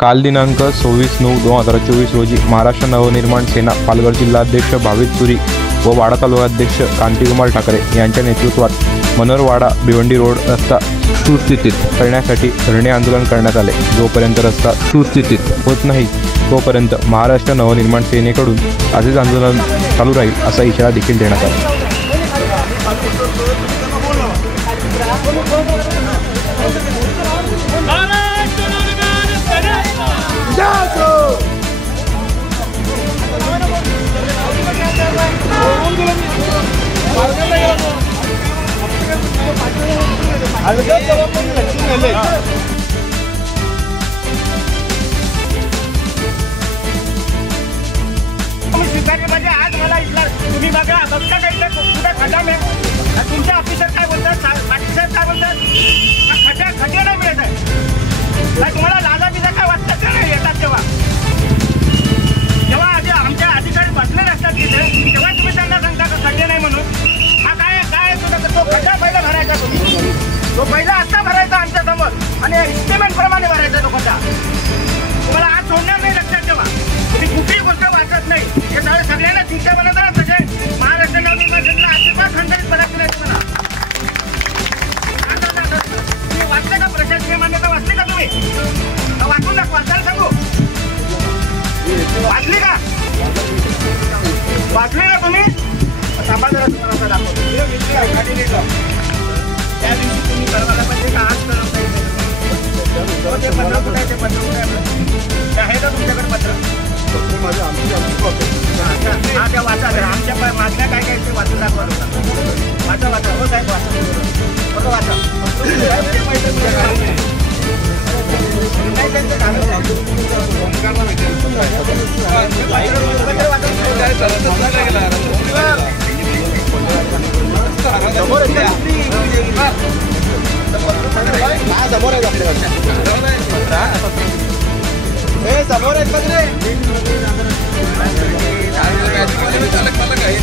काल दिनांक 26/9/2024 रोजी महाराष्ट्र नवनिर्माण सेना पालघर जिल्हाध्यक्ष भावित सुरी व वाडा तालुकाध्यक्ष कांतिकुमार ठाकरे यांच्या नेतृत्वात मनोरवाडा भिवंडी रोड रस्ता सुस्थितीत करण्यासाठी धरणे आंदोलन करण्यात आले। जोपर्यंत रस्ता सुस्थितीत होत नाही तोपर्यंत महाराष्ट्र नवनिर्माण सेनेकडून असेच आंदोलन चालू राहील असा इशारा देखील देण्यात आला। म्हणजे आज मला इथला तुम्ही बघा बघता का इथे कुठे खड्डा मिळेल? तुमचे ऑफिसर काय बोलतात, पाटील साहेब काय बोलतात? खड्डे नाही मिळत आहे काय? तुम्हाला लाजा बिजा काय वाटतं का नाही येतात तेव्हा? जेव्हा आधी आमच्या अधिकारी बसले असतात तिथे तेव्हा तुम्ही त्यांना सांगता का खड्डे नाही म्हणून? हा काय काय तो खड्डा पहिला भरायचा, तुम्ही तो पहिला आत्ता भरायचा आमच्या समोर आणि इस्टिमेंट प्रमाणे भरायचा तो खड्डा। तुम्हाला आज सोडणार नाही, लक्षात ठेवा। तुम्ही कुठलीही गोष्ट वाचत नाही, हे सगळ्यांना चिंता बनवतात तसे महाराष्ट्र नवनिर्माण सेनेला अजिबात खंडणीत बनायचं नाही। तुम्ही वाचले का? प्रशासकीय मान्यता वाचली का तुम्ही? वाचून दाखवा, वाचायला सांगू? वाचली का? वाचली का तुम्ही? थांबा जरा, तुम्हाला दाखवतो गाडी नाही का? त्या दिवशी तुम्ही करवायला पाहिजे का आज करवता येते? ते पत्र कुठे आहे? ते पत्र कुठे आहे? आहे का तुमच्याकडे पत्र? हा त्या वाचा, आमच्या मागण्या काय काय ते वाचून दाखवा। वाचा वाचा, हो साहेब वाचा, बघा वाचा। समोर आहे समोर आहेत पत्रे चालक मला काय